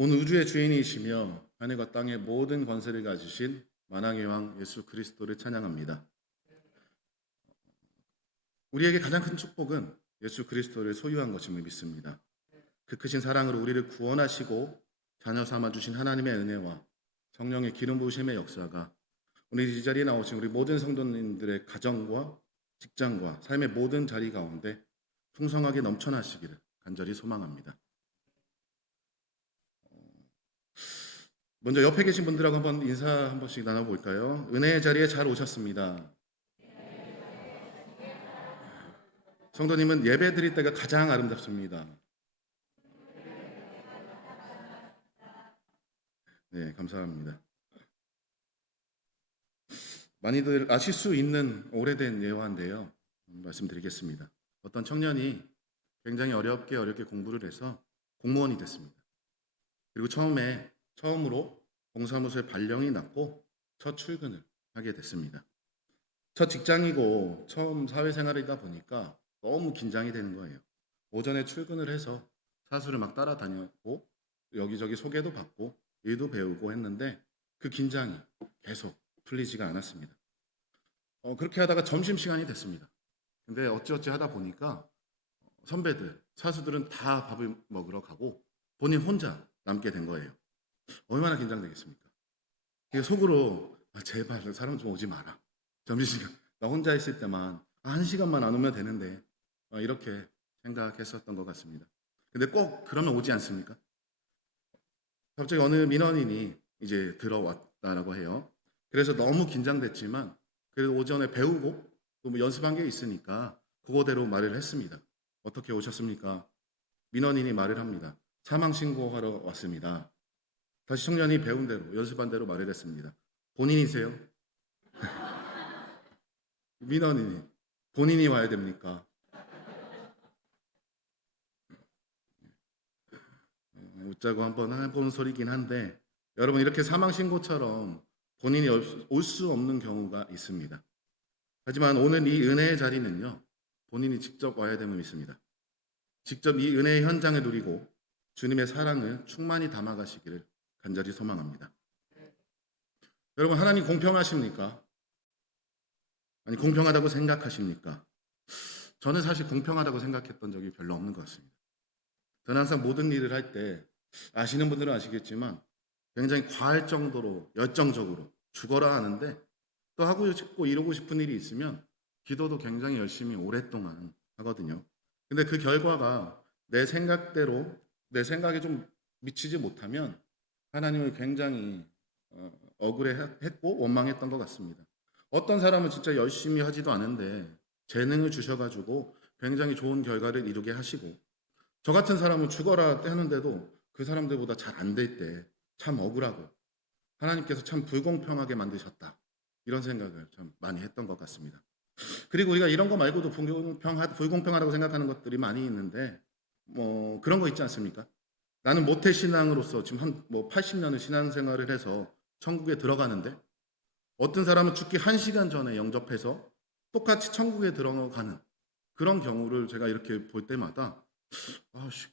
온 우주의 주인이시며 하늘과 땅의 모든 권세를 가지신 만왕의 왕 예수 그리스도를 찬양합니다. 우리에게 가장 큰 축복은 예수 그리스도를 소유한 것임을 믿습니다. 그 크신 사랑으로 우리를 구원하시고 자녀 삼아 주신 하나님의 은혜와 성령의 기름 부으심의 역사가 오늘 이 자리에 나오신 우리 모든 성도님들의 가정과 직장과 삶의 모든 자리 가운데 풍성하게 넘쳐나시기를 간절히 소망합니다. 먼저 옆에 계신 분들하고 한번 인사 한 번씩 나눠볼까요? 은혜의 자리에 잘 오셨습니다. 성도님은 예배 드릴 때가 가장 아름답습니다. 네, 감사합니다. 많이들 아실 수 있는 오래된 예화인데요. 말씀드리겠습니다. 어떤 청년이 굉장히 어렵게 공부를 해서 공무원이 됐습니다. 그리고 처음으로 동사무소에 발령이 났고 첫 출근을 하게 됐습니다. 첫 직장이고 처음 사회생활이다 보니까 너무 긴장이 되는 거예요. 오전에 출근을 해서 사수를 막 따라다녔고 여기저기 소개도 받고 일도 배우고 했는데 그 긴장이 계속 풀리지가 않았습니다. 그렇게 하다가 점심시간이 됐습니다. 근데 어찌어찌 하다 보니까 선배들, 사수들은 다 밥을 먹으러 가고 본인 혼자 남게 된 거예요. 얼마나 긴장되겠습니까? 속으로 제발 사람 좀 오지 마라. 점심시간 나 혼자 있을 때만 한 시간만 안 오면 되는데 이렇게 생각했었던 것 같습니다. 근데 꼭 그러면 오지 않습니까? 갑자기 어느 민원인이 이제 들어왔다라고 해요. 그래서 너무 긴장됐지만 그래도 오전에 배우고 또뭐 연습한 게 있으니까 그거대로 말을 했습니다. 어떻게 오셨습니까? 민원인이 말을 합니다. 사망 신고하러 왔습니다. 다시 청년이 배운 대로 연습한 대로 말을 했습니다. 본인이세요? 민원인이 본인이 와야 됩니까? 웃자고 한번 해본 소리긴 한데 여러분 이렇게 사망 신고처럼 본인이 올 수 없는 경우가 있습니다. 하지만 오늘 이 은혜의 자리는요 본인이 직접 와야 됨을 믿습니다. 직접 이 은혜의 현장을 누리고 주님의 사랑을 충만히 담아가시기를 간절히 소망합니다. 여러분 하나님 공평하십니까? 아니 공평하다고 생각하십니까? 저는 사실 공평하다고 생각했던 적이 별로 없는 것 같습니다. 저는 항상 모든 일을 할 때 아시는 분들은 아시겠지만 굉장히 과할 정도로 열정적으로 죽어라 하는데 또 하고 싶고 이루고 싶은 일이 있으면 기도도 굉장히 열심히 오랫동안 하거든요. 근데 그 결과가 내 생각대로 내 생각에 좀 미치지 못하면 하나님을 굉장히 억울해했고 원망했던 것 같습니다. 어떤 사람은 진짜 열심히 하지도 않은데 재능을 주셔가지고 굉장히 좋은 결과를 이루게 하시고 저 같은 사람은 죽어라 하는데도 그 사람들보다 잘 안 될 때 참 억울하고 하나님께서 참 불공평하게 만드셨다. 이런 생각을 참 많이 했던 것 같습니다. 그리고 우리가 이런 거 말고도 불공평하다고 생각하는 것들이 많이 있는데 뭐 그런 거 있지 않습니까? 나는 모태 신앙으로서 지금 한 뭐 80년을 신앙생활을 해서 천국에 들어가는데 어떤 사람은 죽기 1시간 전에 영접해서 똑같이 천국에 들어가는 그런 경우를 제가 이렇게 볼 때마다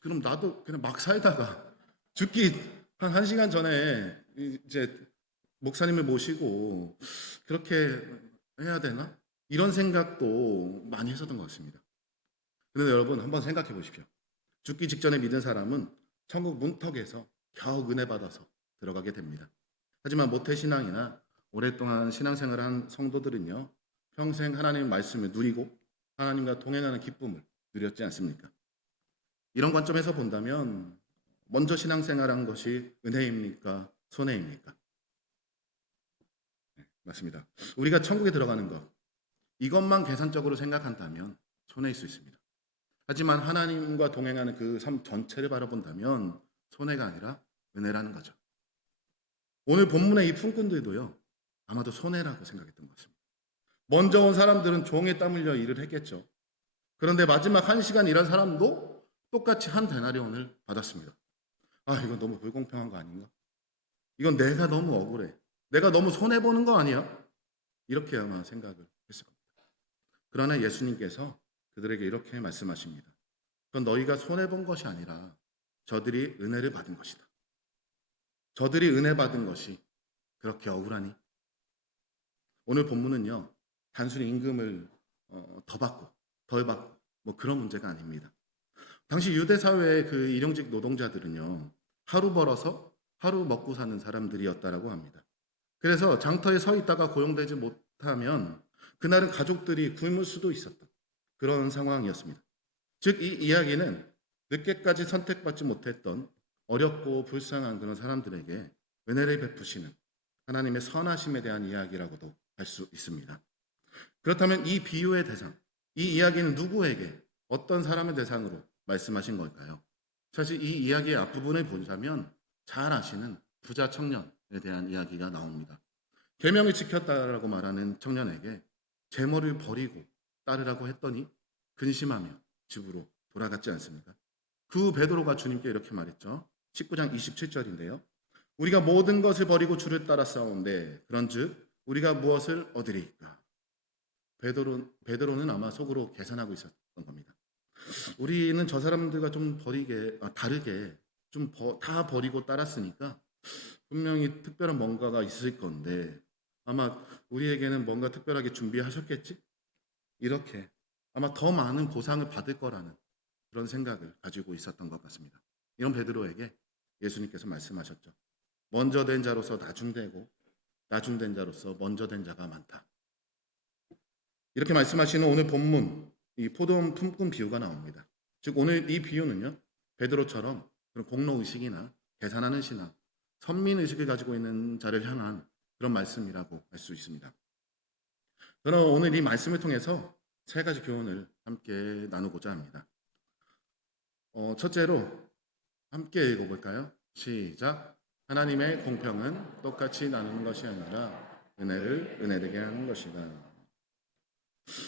그럼 나도 그냥 막 살다가 죽기 한 1시간 전에 이제 목사님을 모시고 그렇게 해야 되나? 이런 생각도 많이 했었던 것 같습니다. 그런데 여러분 한번 생각해 보십시오. 죽기 직전에 믿은 사람은 천국 문턱에서 겨우 은혜 받아서 들어가게 됩니다. 하지만 모태신앙이나 오랫동안 신앙생활을 한 성도들은요. 평생 하나님의 말씀을 누리고 하나님과 동행하는 기쁨을 누렸지 않습니까? 이런 관점에서 본다면 먼저 신앙생활한 것이 은혜입니까? 손해입니까? 맞습니다. 우리가 천국에 들어가는 것 이것만 계산적으로 생각한다면 손해일 수 있습니다. 하지만 하나님과 동행하는 그 삶 전체를 바라본다면 손해가 아니라 은혜라는 거죠. 오늘 본문의 이 품꾼들도요. 아마도 손해라고 생각했던 것 같습니다. 먼저 온 사람들은 종에 땀 흘려 일을 했겠죠. 그런데 마지막 1시간 일한 사람도 똑같이 한 데나리온을 받았습니다. 이건 너무 불공평한 거 아닌가? 이건 내가 너무 억울해. 내가 너무 손해보는 거 아니야? 이렇게 아마 생각을 했을 겁니다. 그러나 예수님께서 그들에게 이렇게 말씀하십니다. 그건 너희가 손해본 것이 아니라 저들이 은혜를 받은 것이다. 저들이 은혜 받은 것이 그렇게 억울하니? 오늘 본문은요, 단순히 임금을 더 받고 덜 받고 뭐 그런 문제가 아닙니다. 당시 유대 사회의 그 일용직 노동자들은요, 하루 벌어서 하루 먹고 사는 사람들이었다라고 합니다. 그래서 장터에 서 있다가 고용되지 못하면 그날은 가족들이 굶을 수도 있었던 그런 상황이었습니다. 즉, 이 이야기는 늦게까지 선택받지 못했던 어렵고 불쌍한 그런 사람들에게 은혜를 베푸시는 하나님의 선하심에 대한 이야기라고도 할 수 있습니다. 그렇다면 이 비유의 대상, 이 이야기는 누구에게 어떤 사람의 대상으로 말씀하신 걸까요? 사실 이 이야기의 앞부분을 보자면 잘 아시는 부자 청년에 대한 이야기가 나옵니다. 계명을 지켰다라고 말하는 청년에게 재물을 버리고 따르라고 했더니 근심하며 집으로 돌아갔지 않습니까? 그 후 베드로가 주님께 이렇게 말했죠. 19장 27절인데요. 우리가 모든 것을 버리고 주를 따라 싸운데 그런즉 우리가 무엇을 얻으리까? 베드로는 아마 속으로 계산하고 있었던 겁니다. 우리는 저 사람들과 좀 다르게 좀 다 버리고 따랐으니까 분명히 특별한 뭔가가 있을 건데 아마 우리에게는 뭔가 특별하게 준비하셨겠지? 이렇게 아마 더 많은 보상을 받을 거라는 그런 생각을 가지고 있었던 것 같습니다. 이런 베드로에게 예수님께서 말씀하셨죠. 먼저 된 자로서 나중되고 나중된 자로서 먼저 된 자가 많다. 이렇게 말씀하시는 오늘 본문 이 포도원 품꾼 비유가 나옵니다. 즉 오늘 이 비유는요. 베드로처럼 그런 공로의식이나 계산하는 신앙, 선민의식을 가지고 있는 자를 향한 그런 말씀이라고 할 수 있습니다. 저는 오늘 이 말씀을 통해서 세 가지 교훈을 함께 나누고자 합니다. 첫째로 함께 읽어볼까요? 시작. 하나님의 공평은 똑같이 나누는 것이 아니라 은혜를 은혜되게 하는 것이다.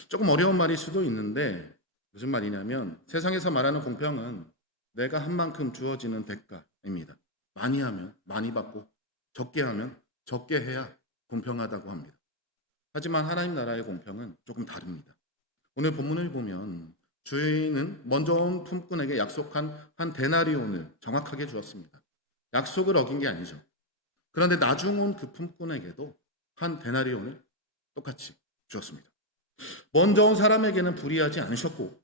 조금 어려운 말일 수도 있는데 무슨 말이냐면 세상에서 말하는 공평은 내가 한 만큼 주어지는 대가입니다. 많이 하면 많이 받고 적게 하면 적게 해야 공평하다고 합니다. 하지만 하나님 나라의 공평은 조금 다릅니다. 오늘 본문을 보면 주인은 먼저 온 품꾼에게 약속한 한 데나리온을 정확하게 주었습니다. 약속을 어긴 게 아니죠. 그런데 나중 온 그 품꾼에게도 한 데나리온을 똑같이 주었습니다. 먼저 온 사람에게는 불의하지 않으셨고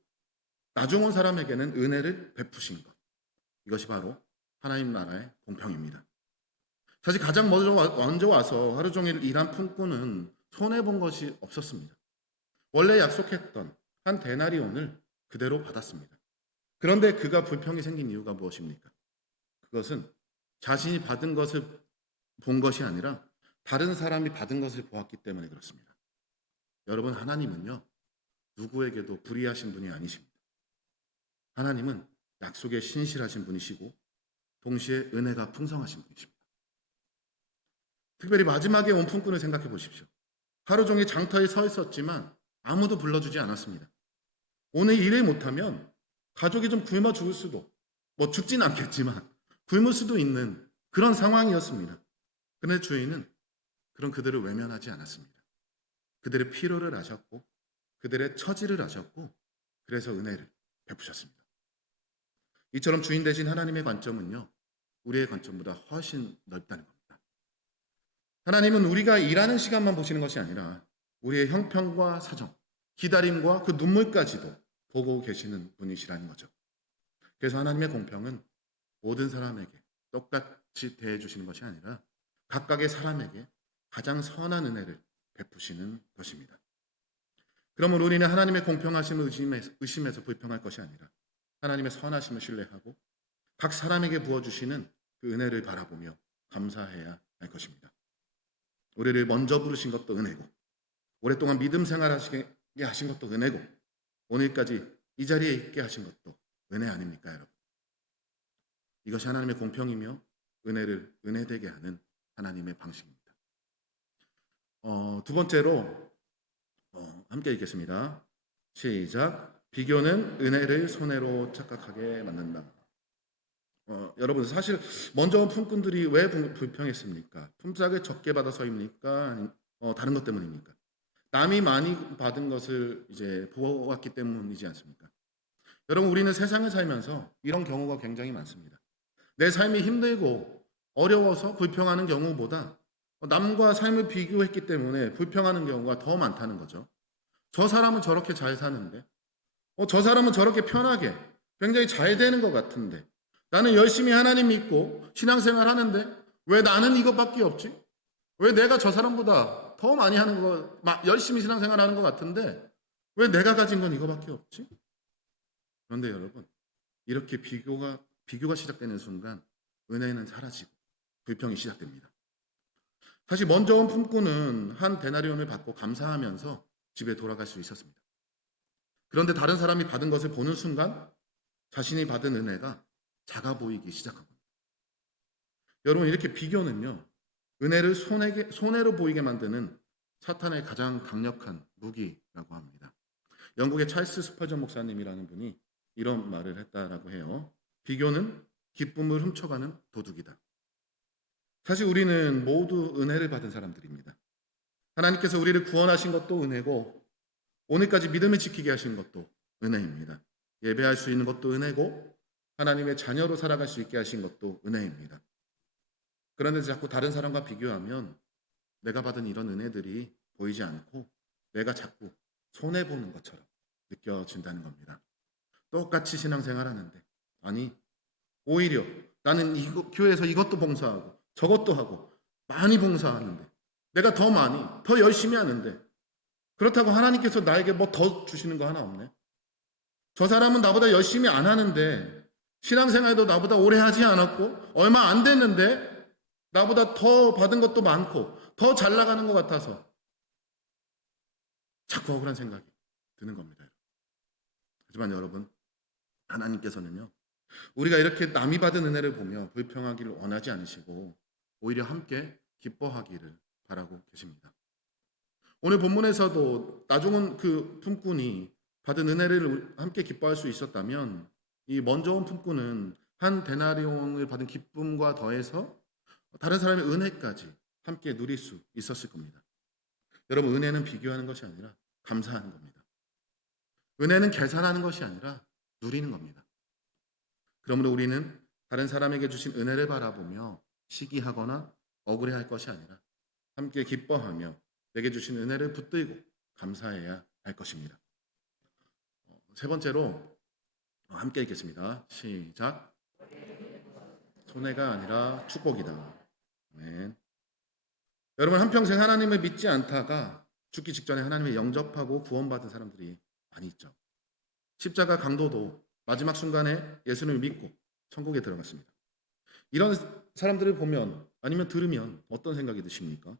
나중 온 사람에게는 은혜를 베푸신 것. 이것이 바로 하나님 나라의 공평입니다. 사실 가장 먼저 와서 하루 종일 일한 품꾼은 손해본 것이 없었습니다. 원래 약속했던 한 데나리온을 그대로 받았습니다. 그런데 그가 불평이 생긴 이유가 무엇입니까? 그것은 자신이 받은 것을 본 것이 아니라 다른 사람이 받은 것을 보았기 때문에 그렇습니다. 여러분, 하나님은요, 누구에게도 불의하신 분이 아니십니다. 하나님은 약속에 신실하신 분이시고 동시에 은혜가 풍성하신 분이십니다. 특별히 마지막에 온 품꾼을 생각해 보십시오. 하루 종일 장터에 서 있었지만 아무도 불러주지 않았습니다. 오늘 일을 못하면 가족이 좀 굶어 죽을 수도, 뭐 죽진 않겠지만 굶을 수도 있는 그런 상황이었습니다. 그런데 주인은 그런 그들을 외면하지 않았습니다. 그들의 필요를 아셨고 그들의 처지를 아셨고 그래서 은혜를 베푸셨습니다. 이처럼 주인 되신 하나님의 관점은요, 우리의 관점보다 훨씬 넓다는 겁니다. 하나님은 우리가 일하는 시간만 보시는 것이 아니라 우리의 형편과 사정, 기다림과 그 눈물까지도 보고 계시는 분이시라는 거죠. 그래서 하나님의 공평은 모든 사람에게 똑같이 대해주시는 것이 아니라 각각의 사람에게 가장 선한 은혜를 베푸시는 것입니다. 그러면 우리는 하나님의 공평하심을 의심해서 불평할 것이 아니라 하나님의 선하심을 신뢰하고 각 사람에게 부어주시는 그 은혜를 바라보며 감사해야 할 것입니다. 우리를 먼저 부르신 것도 은혜고 오랫동안 믿음 생활하시게 하신 것도 은혜고 오늘까지 이 자리에 있게 하신 것도 은혜 아닙니까, 여러분? 이것이 하나님의 공평이며 은혜를 은혜되게 하는 하나님의 방식입니다. 두 번째로 함께 읽겠습니다. 시작. 비교는 은혜를 손해로 착각하게 만든다. 여러분, 사실 먼저 온 품꾼들이 왜 불평했습니까? 품삯을 적게 받아서입니까? 다른 것 때문입니까? 남이 많이 받은 것을 이제 보았기 때문이지 않습니까? 여러분, 우리는 세상을 살면서 이런 경우가 굉장히 많습니다. 내 삶이 힘들고 어려워서 불평하는 경우보다 남과 삶을 비교했기 때문에 불평하는 경우가 더 많다는 거죠. 저 사람은 저렇게 잘 사는데, 저 사람은 저렇게 편하게 굉장히 잘 되는 것 같은데, 나는 열심히 하나님 믿고 신앙생활 하는데 왜 나는 이것밖에 없지? 왜 내가 저 사람보다 더 많이 하는 거, 열심히 신앙생활 하는 것 같은데 왜 내가 가진 건 이거밖에 없지? 그런데 여러분, 이렇게 비교가 시작되는 순간 은혜는 사라지고 불평이 시작됩니다. 사실 먼저 온 품꾼은 한 데나리온을 받고 감사하면서 집에 돌아갈 수 있었습니다. 그런데 다른 사람이 받은 것을 보는 순간 자신이 받은 은혜가 작아 보이기 시작합니다. 여러분, 이렇게 비교는요, 은혜를 손해로 보이게 만드는 사탄의 가장 강력한 무기라고 합니다. 영국의 찰스 스퍼전 목사님이라는 분이 이런 말을 했다라고 해요. 비교는 기쁨을 훔쳐가는 도둑이다. 사실 우리는 모두 은혜를 받은 사람들입니다. 하나님께서 우리를 구원하신 것도 은혜고 오늘까지 믿음을 지키게 하신 것도 은혜입니다. 예배할 수 있는 것도 은혜고 하나님의 자녀로 살아갈 수 있게 하신 것도 은혜입니다. 그런데 자꾸 다른 사람과 비교하면 내가 받은 이런 은혜들이 보이지 않고 내가 자꾸 손해보는 것처럼 느껴진다는 겁니다. 똑같이 신앙생활 하는데, 아니, 오히려 나는 교회에서 이것도 봉사하고 저것도 하고 많이 봉사하는데, 내가 더 많이, 더 열심히 하는데, 그렇다고 하나님께서 나에게 뭐 더 주시는 거 하나 없네. 저 사람은 나보다 열심히 안 하는데, 신앙생활도 나보다 오래 하지 않았고 얼마 안 됐는데 나보다 더 받은 것도 많고 더 잘 나가는 것 같아서 자꾸 억울한 생각이 드는 겁니다. 하지만 여러분, 하나님께서는요, 우리가 이렇게 남이 받은 은혜를 보며 불평하기를 원하지 않으시고 오히려 함께 기뻐하기를 바라고 계십니다. 오늘 본문에서도 나중은 그 품꾼이 받은 은혜를 함께 기뻐할 수 있었다면, 이 먼저 온 품꾼은 한 데나리온을 받은 기쁨과 더해서 다른 사람의 은혜까지 함께 누릴 수 있었을 겁니다. 여러분, 은혜는 비교하는 것이 아니라 감사하는 겁니다. 은혜는 계산하는 것이 아니라 누리는 겁니다. 그러므로 우리는 다른 사람에게 주신 은혜를 바라보며 시기하거나 억울해할 것이 아니라 함께 기뻐하며 내게 주신 은혜를 붙들고 감사해야 할 것입니다. 세 번째로 함께 읽겠습니다. 시작. 손해가 아니라 축복이다. 아멘. 여러분, 한평생 하나님을 믿지 않다가 죽기 직전에 하나님을 영접하고 구원받은 사람들이 많이 있죠. 십자가 강도도 마지막 순간에 예수님을 믿고 천국에 들어갔습니다. 이런 사람들을 보면 아니면 들으면 어떤 생각이 드십니까?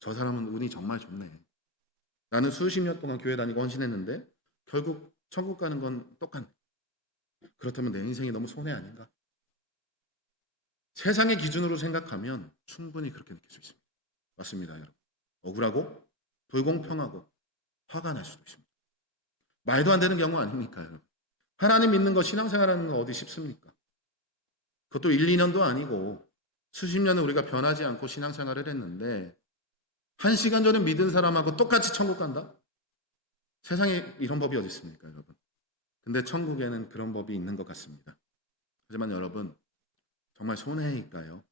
저 사람은 운이 정말 좋네. 나는 수십 년 동안 교회 다니고 헌신했는데 결국 천국 가는 건 똑같네. 그렇다면 내 인생이 너무 손해 아닌가? 세상의 기준으로 생각하면 충분히 그렇게 느낄 수 있습니다. 맞습니다, 여러분. 억울하고 불공평하고 화가 날 수도 있습니다. 말도 안 되는 경우 아닙니까, 여러분? 하나님 믿는 거, 신앙생활하는 거 어디 쉽습니까? 그것도 1, 2년도 아니고 수십 년을 우리가 변하지 않고 신앙생활을 했는데 1시간 전에 믿은 사람하고 똑같이 천국 간다? 세상에 이런 법이 어디 있습니까, 여러분? 근데 천국에는 그런 법이 있는 것 같습니다. 하지만 여러분, 정말 손해일까요?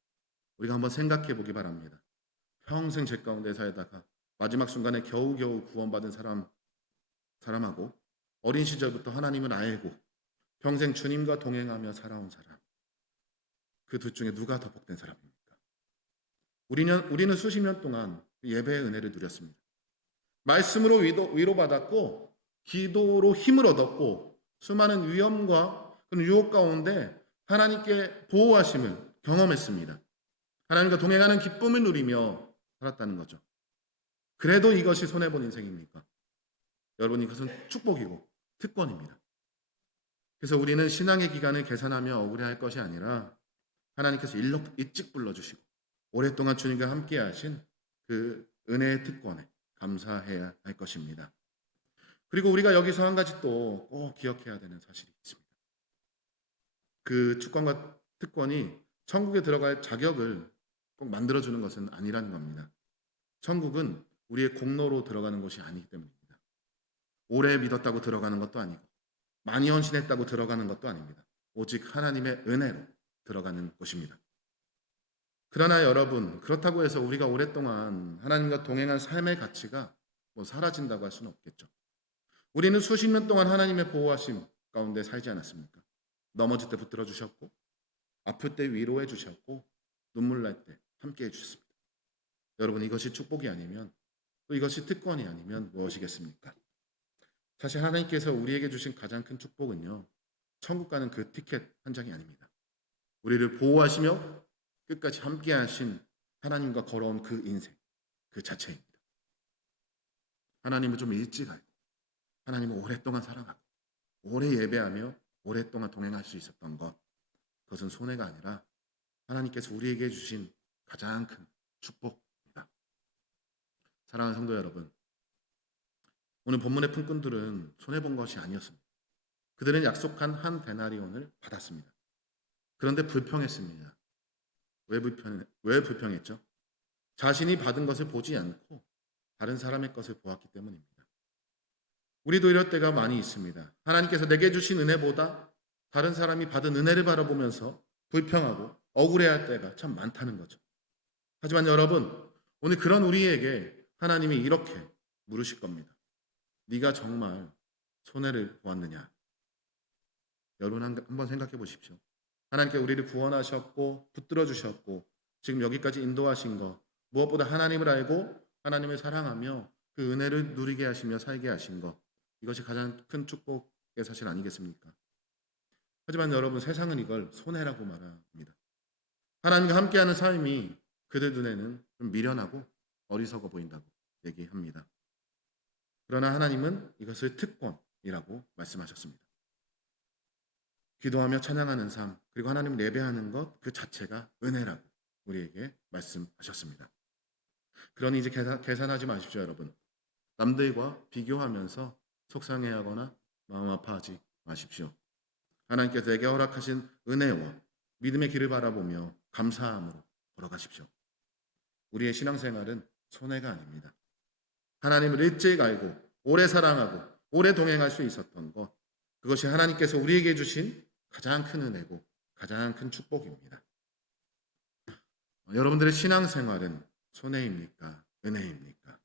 우리가 한번 생각해 보기 바랍니다. 평생 죄 가운데 살다가 마지막 순간에 겨우겨우 구원받은 사람하고 어린 시절부터 하나님을 알고 평생 주님과 동행하며 살아온 사람, 그 둘 중에 누가 더 복된 사람입니까? 우리는 수십 년 동안 예배의 은혜를 누렸습니다. 말씀으로 위로받았고 기도로 힘을 얻었고 수많은 위험과 그런 유혹 가운데 하나님께 보호하심을 경험했습니다. 하나님과 동행하는 기쁨을 누리며 살았다는 거죠. 그래도 이것이 손해본 인생입니까? 여러분, 이것은 축복이고 특권입니다. 그래서 우리는 신앙의 기간을 계산하며 억울해할 것이 아니라 하나님께서 일찍 불러주시고 오랫동안 주님과 함께 하신 그 은혜의 특권에 감사해야 할 것입니다. 그리고 우리가 여기서 한 가지 또 꼭 기억해야 되는 사실이 있습니다. 그 축권과 특권이 천국에 들어갈 자격을 꼭 만들어주는 것은 아니라는 겁니다. 천국은 우리의 공로로 들어가는 것이 아니기 때문입니다. 오래 믿었다고 들어가는 것도 아니고 많이 헌신했다고 들어가는 것도 아닙니다. 오직 하나님의 은혜로 들어가는 곳입니다. 그러나 여러분, 그렇다고 해서 우리가 오랫동안 하나님과 동행한 삶의 가치가 사라진다고 할 수는 없겠죠. 우리는 수십 년 동안 하나님의 보호하심 가운데 살지 않았습니까? 넘어질 때 붙들어 주셨고, 아플 때 위로해 주셨고, 눈물 날 때 함께 해 주셨습니다. 여러분, 이것이 축복이 아니면, 또 이것이 특권이 아니면 무엇이겠습니까? 사실 하나님께서 우리에게 주신 가장 큰 축복은요, 천국 가는 그 티켓 한 장이 아닙니다. 우리를 보호하시며 끝까지 함께 하신 하나님과 걸어온 그 인생 그 자체입니다. 하나님을 좀 일찍 알고, 하나님을 오랫동안 사랑하고, 오래 예배하며 오랫동안 동행할 수 있었던 것, 그것은 손해가 아니라 하나님께서 우리에게 주신 가장 큰 축복입니다. 사랑하는 성도 여러분, 오늘 본문의 품꾼들은 손해본 것이 아니었습니다. 그들은 약속한 한 데나리온을 받았습니다. 그런데 불평했습니다. 왜 불평했죠? 자신이 받은 것을 보지 않고 다른 사람의 것을 보았기 때문입니다. 우리도 이럴 때가 많이 있습니다. 하나님께서 내게 주신 은혜보다 다른 사람이 받은 은혜를 바라보면서 불평하고 억울해할 때가 참 많다는 거죠. 하지만 여러분, 오늘 그런 우리에게 하나님이 이렇게 물으실 겁니다. 네가 정말 손해를 보았느냐? 여러분 한번 생각해 보십시오. 하나님께 우리를 구원하셨고 붙들어 주셨고 지금 여기까지 인도하신 것, 무엇보다 하나님을 알고 하나님을 사랑하며 그 은혜를 누리게 하시며 살게 하신 것, 이것이 가장 큰 축복의 사실 아니겠습니까? 하지만 여러분, 세상은 이걸 손해라고 말합니다. 하나님과 함께하는 삶이 그들 눈에는 좀 미련하고 어리석어 보인다고 얘기합니다. 그러나 하나님은 이것을 특권이라고 말씀하셨습니다. 기도하며 찬양하는 삶, 그리고 하나님을 예배하는 것 그 자체가 은혜라고 우리에게 말씀하셨습니다. 그러니 이제 계산하지 마십시오, 여러분. 남들과 비교하면서 속상해하거나 마음 아파하지 마십시오. 하나님께서 내게 허락하신 은혜와 믿음의 길을 바라보며 감사함으로 걸어가십시오. 우리의 신앙생활은 손해가 아닙니다. 하나님을 일찍 알고 오래 사랑하고 오래 동행할 수 있었던 것, 그것이 하나님께서 우리에게 주신 가장 큰 은혜고 가장 큰 축복입니다. 여러분들의 신앙생활은 손해입니까? 은혜입니까?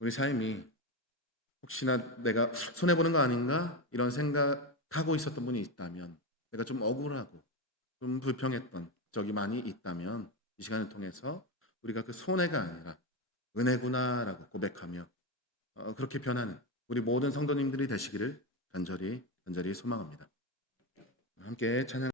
우리 삶이 혹시나 내가 손해보는 거 아닌가? 이런 생각하고 있었던 분이 있다면, 내가 좀 억울하고 좀 불평했던 적이 많이 있다면, 이 시간을 통해서 우리가 그 손해가 아니라 은혜구나라고 고백하며 그렇게 변하는 우리 모든 성도님들이 되시기를 간절히 소망합니다. 함께 찬양